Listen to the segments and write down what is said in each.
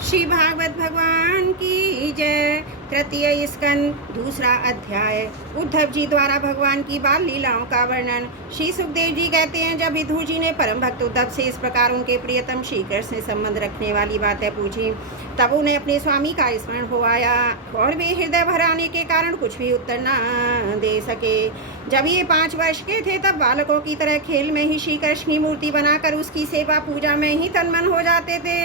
श्री भागवत भगवान की जय। तृतीय स्कंद दूसरा अध्याय। उद्धव जी द्वारा भगवान की बाल लीलाओं का वर्णन। श्री सुखदेव जी कहते हैं, जब विदुर जी ने परम भक्त उद्धव से इस प्रकार उनके प्रियतम श्री कृष्ण से संबंध रखने वाली बातें पूछी, तब उन्हें अपने स्वामी का स्मरण हो आया और वे हृदय भर आने के कारण कुछ भी उत्तर न दे सके। जब ये 5 वर्ष के थे, तब बालकों की तरह खेल में ही श्री कृष्ण की मूर्ति बनाकर उसकी सेवा पूजा में ही तन्मन हो जाते थे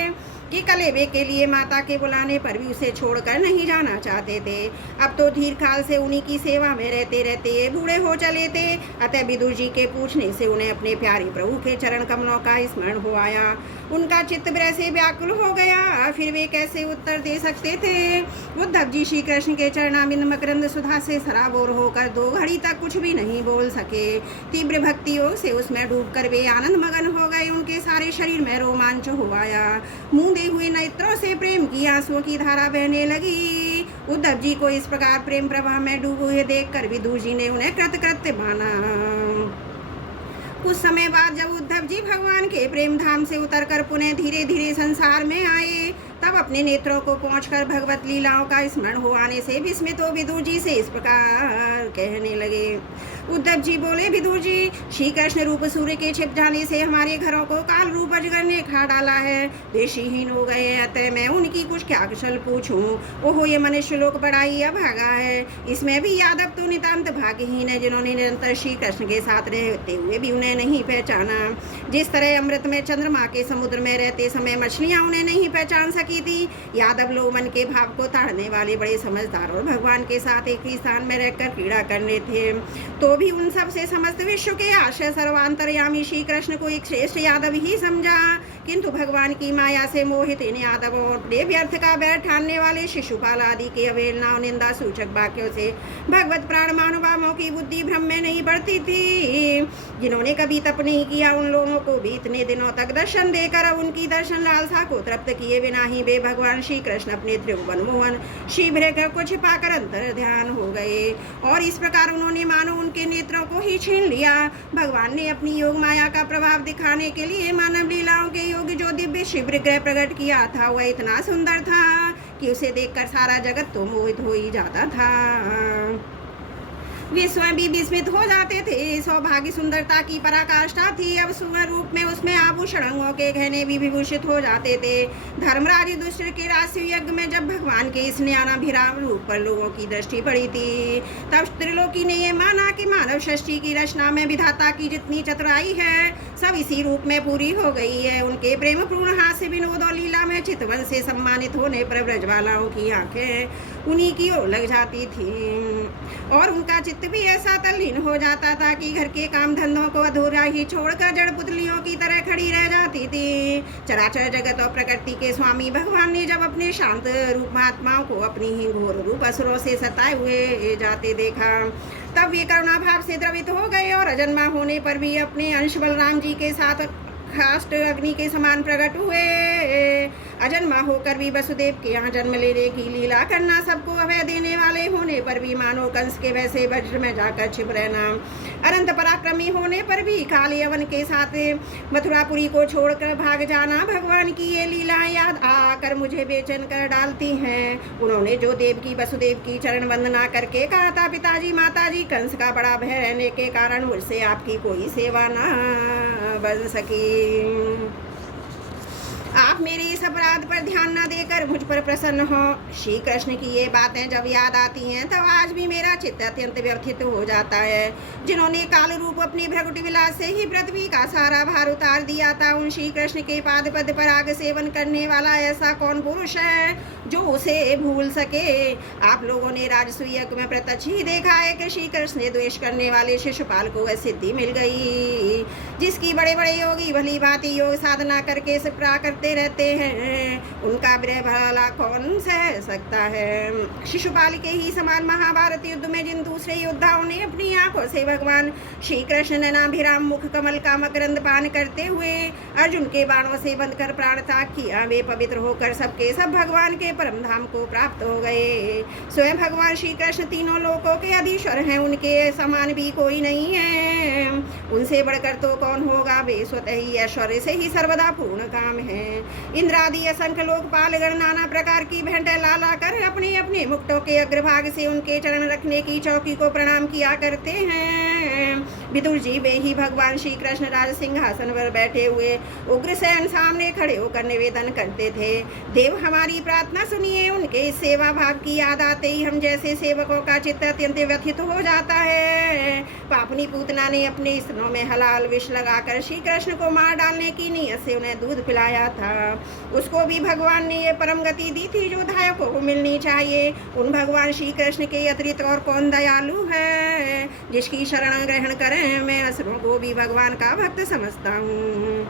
कि कलेबे के लिए माता के बुलाने पर भी उसे छोड़कर नहीं जाना चाहते थे। अब तो दीर्घकाल से उन्हीं की सेवा में रहते रहते ये बूढ़े हो चले थे। अतः विदुर जी के पूछने से उन्हें अपने प्यारे प्रभु के चरण कमलों का स्मरण हो आया। उनका चित्त ब्रह से व्याकुल हो गया, फिर वे कैसे उत्तर दे सकते थे। उद्धव जी श्री कृष्ण के चरणाबिंद मकरंद सुधा से सराबोर होकर 2 घड़ी तक कुछ भी नहीं बोल सके। तीव्र भक्ति योग से उसमें डूबकर वे आनंद मगन हो गए। उनके सारे शरीर में रोमांच हो आया। मूंदे हुए नेत्रों से प्रेम की आंसुओं की धारा बहने लगी। उद्धव जी को इस प्रकार प्रेम प्रवाह में डूबे हुए देखकर विदुर जी ने उन्हें कृतकृत्य माना। कुछ समय बाद जब उद्धव जी भगवान के प्रेम धाम से उतरकर पुनः धीरे धीरे संसार में आए, तब अपने नेत्रों को पहुंचकर भगवत लीलाओं का स्मरण हो आने से विस्मित हो विदुर जी से इस प्रकार कहने लगे। उद्धव जी बोले, विदुर जी, श्री कृष्ण रूप सूर्य के छिप जाने से हमारे घरों को काल रूप अजगर ने खा डाला है। वे श्रीहीन हो गए हैं, अतः मैं उनकी कुछ क्या कुशल पूछूं। ओहो, ये मनुष्य लोक बड़ा ही अभागा है। इसमें भी यादव तो नितांत भाग्यहीन है, जिन्होंने निरंतर श्री कृष्ण के साथ रहते हुए भी उन्हें नहीं पहचाना। जिस तरह अमृत में चंद्रमा के समुद्र में रहते समय मछलियां उन्हें नहीं पहचान सकी थी, यादव लोग मन के भाव को ताड़ने वाले बड़े समझदार और भगवान के साथ एक ही स्थान में रहकर क्रीड़ा करने थे, तो भी उन सब से समस्त विश्व के आश्रय सर्वांतरयामी श्री कृष्ण को एक श्रेष्ठ यादव ही समझा। किंतु भगवान की माया से मोहित इन यादवों और व्यर्थ का बैर ठानने वाले शिशुपाल आदि के अवहेलना और निंदा सूचक वाक्यों से भगवत प्राण मानुभावों की बुद्धि भ्रम में नहीं बढ़ती थी। जिन्होंने कभी तप नहीं किया, उन लोगों को भी इतने दिनों तक दर्शन देकर उनकी दर्शन लालसा को तृप्त किए बिना ही वे भगवान श्री कृष्ण अपने त्रिभुवन मोहन शिव को छिपाकर अंतर ध्यान हो गए, और इस प्रकार उन्होंने मानो उनके नेत्रों को ही छीन लिया। भगवान ने अपनी योग माया का प्रभाव दिखाने के लिए मानव लीलाओं के योग जो दिव्य शिव ग्रह प्रकट किया था, वह इतना सुंदर था कि उसे देखकर सारा जगत तो मोहित हो ही जाता था। वे स्वयं भी विस्मित हो जाते थे। सौभाग्य सुंदरता की पराकाष्ठा थी। अब सुंदर रूप में उसमें आभूषण अंगों के गहने भी विभूषित हो जाते थे। धर्मराज युधिष्ठिर के राष्ट्रीय यज्ञ में जब भगवान के इस ज्ञानाभिराम रूप पर लोगों की दृष्टि पड़ी थी, तब त्रिलोकी ने यह माना कि मानव सृष्टि की रचना में विधाता की जितनी चतुराई है, सब इसी रूप में पूरी हो गई है। उनके प्रेम पूर्ण हास्य विनोद और लीला में चितवन से सम्मानित होने पर ब्रजवालाओं की आंखें उन्हीं की ओर लग जाती थी, और उनका चित्त भी ऐसा तल्लीन हो जाता था कि घर के काम धंधों को अधूरा ही छोड़कर जड़ पुतलियों की तरह खड़ी रह जाती थी। चराचर जगत और प्रकृति के स्वामी भगवान ने जब अपने शांत रूप महात्माओं को अपनी ही घोर रूप असुरों से सताए हुए जाते देखा, तब वे करुणा भाव से द्रवित हो गए और अजन्मा होने पर भी अपने अंश बलराम जी के साथ खाष्ट अग्नि के समान प्रकट हुए। अजन्मा होकर भी वसुदेव के यहाँ जन्म लेने की लीला करना, सबको अभय देने वाले होने पर भी मानो कंस के वैसे वज्र में जाकर छिप रहना, अनंत पराक्रमी होने पर भी काले यवन के साथ मथुरापुरी को छोड़कर भाग जाना, भगवान की ये लीलाएं याद आकर मुझे बेचैन कर डालती हैं। उन्होंने जो देव की वसुदेव की चरण वंदना करके कहा था, पिताजी माताजी, कंस का बड़ा भय रहने के कारण मुझसे आपकी कोई सेवा ना बन सकी। आप मेरे इस अपराध पर ध्यान न देकर मुझ पर प्रसन्न हो। श्री कृष्ण की ये बातें जब याद आती हैं, तब आज भी मेरा चित्त अत्यंत व्यथित हो जाता है। जिन्होंने काल रूप अपनी भ्रकुटी विलास से ही पृथ्वी का सारा भार उतार दिया था, उन श्री कृष्ण के पाद पद पर आग सेवन करने वाला ऐसा कौन पुरुष है जो उसे भूल सके। आप लोगों ने राजसूय यज्ञ में प्रत्यक्ष ही देखा है कि श्री कृष्ण ने द्वेष करने वाले शिशुपाल को वह सिद्धि मिल गई, जिसकी बड़े बड़े योगी भली भांति योग साधना करके सिप्रा करते रहते हैं। उनका विरह भला कौन सह सकता है। शिशुपाल के ही समान महाभारत युद्ध में जिन दूसरे योद्धाओं ने अपनी आंखों से भगवान श्री कृष्ण नैनाभिराम मुख कमल का मकरंद पान करते हुए अर्जुन के बाणों से बंध कर प्राण त्याग किया, वे पवित्र होकर सबके सब भगवान के परम धाम को प्राप्त हो गए। स्वयं भगवान श्री कृष्ण तीनों लोकों के अधीश्वर हैं, उनके समान भी कोई नहीं है। उनसे बढ़कर तो कौन होगा। वे स्वतः ही ऐश्वर्य से ही सर्वदा पूर्ण काम है। इंद्रादि असंख्य लोकपालगण नाना प्रकार की भेंटें ला ला कर अपने अपने मुक्तों के अग्रभाग से उनके चरण रखने की चौकी को प्रणाम किया करते हैं। विदुर जी वे ही भगवान श्री कृष्ण राज सिंहासन पर बैठे हुए उग्रसेन सामने खड़े होकर निवेदन करते थे, देव हमारी प्रार्थना सुनिए। उनके इस सेवा भाव की याद आते ही हम जैसे सेवकों का चित्त अत्यंत व्यथित हो जाता है। पापनी पूतना ने अपने स्तनों में हलाल विष लगाकर श्री कृष्ण को मार डालने की नीयत से उन्हें दूध पिलाया था। उसको भी भगवान ने ये परम गति दी थी जो धायकों को मिलनी चाहिए। उन भगवान श्री कृष्ण के अतिरिक्त और कौन दयालु है जिसकी शरण ग्रहण करें। मैं असुरों को भी भगवान का भक्त समझता हूँ,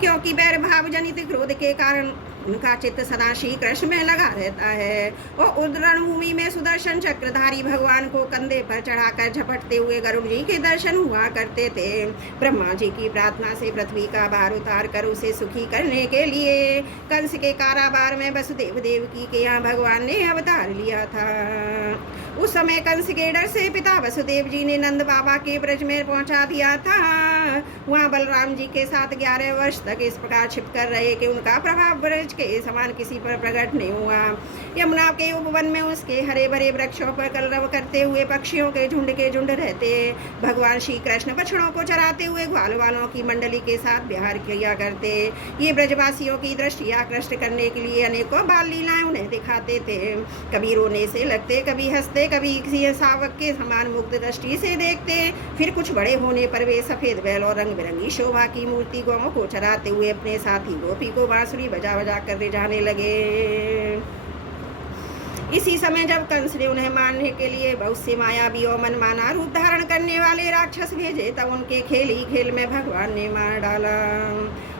क्योंकि बैर भाव जनित क्रोध के कारण उनका चित्त सदा श्री कृष्ण में लगा रहता है। और उस रणभूमि में सुदर्शन चक्रधारी भगवान को कंधे पर चढ़ाकर झपटते हुए गरुड़ जी के दर्शन हुआ करते थे। ब्रह्मा जी की प्रार्थना से पृथ्वी का भार उतार कर उसे सुखी करने के लिए कंस के कारागार में वसुदेव देवकी के यहाँ भगवान ने अवतार लिया था। उस समय कंस के डर से पिता वसुदेव जी ने नंद बाबा के ब्रज में पहुंचा दिया था। वहाँ बलराम जी के साथ 11 वर्ष तक इस प्रकार छिप कर रहे कि उनका प्रभाव ब्रज के समान किसी पर प्रकट नहीं हुआ। यमुना के उपवन में उसके हरे भरे वृक्षों पर कलरव करते हुए पक्षियों के झुंड रहते। भगवान श्री कृष्ण बछड़ों को चराते हुए ग्वाल वालों की मंडली के साथ विहार किया करते। ये ब्रजवासियों की दृष्टि आकृष्ट करने के लिए अनेकों बाल लीलाएं उन्हें दिखाते थे। कभी रोने से लगते, कभी हंसते, कभी किसी शावक के समान मुग्ध दृष्टि से देखते। फिर कुछ बड़े होने पर वे सफेद बैल और रंग बिरंगी शोभा की मूर्ति गौओं को चराते हुए अपने साथी गोपी को बांसुरी बजा बजा कर ले जाने लगे। इसी समय जब कंस ने उन्हें मारने के लिए बहुत से मायावी और मनमाना रूप धारण करने वाले राक्षस भेजे, तब उनके खेल ही खेल में भगवान ने मार डाला।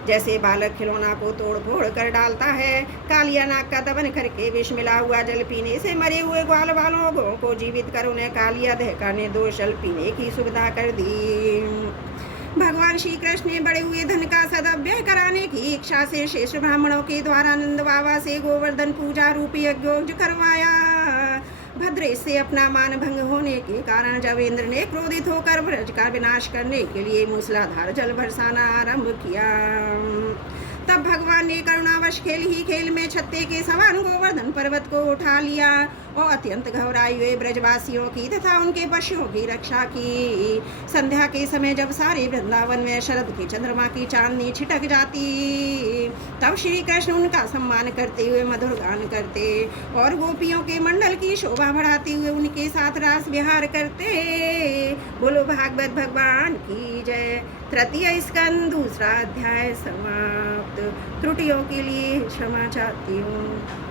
जैसे बालक खिलौना को तोड़ फोड़ कर डालता है, कालिया नाग का दमन करके विष मिला हुआ जल पीने से मरे हुए ग्वाल वालों को जीवित कर उन्हें कालिया दहका ने 2 जल पीने की सुविधा कर दी। भगवान श्री कृष्ण ने बड़े हुए धन का सदव्यय कराने की इच्छा से शेष ब्राह्मणों के द्वारा नंद बाबा से गोवर्धन पूजा रूपी यज्ञ करवाया। भद्रेश से अपना मान भंग होने के कारण जब इंद्र ने क्रोधित होकर ब्रज का विनाश करने के लिए मूसलाधार जल बरसाना आरंभ किया, तब भगवान ने करुणावश खेल ही खेल में छत्ते के समान गोवर्धन पर्वत को उठा लिया और अत्यंत घबराए हुए ब्रजवासियों की तथा उनके पशुओं की रक्षा की। संध्या के समय जब सारे वृंदावन में शरद की चंद्रमा की चांदनी छिटक जाती, तब श्री कृष्ण उनका सम्मान करते हुए मधुर गान करते और गोपियों के मंडल की शोभा बढ़ाते हुए उनके साथ रास विहार करते। बोलो भागवत भगवान की जय। तृतीय स्कंद 2 अध्याय समाप्त। त्रुटियों के लिए क्षमा चाहती हूँ।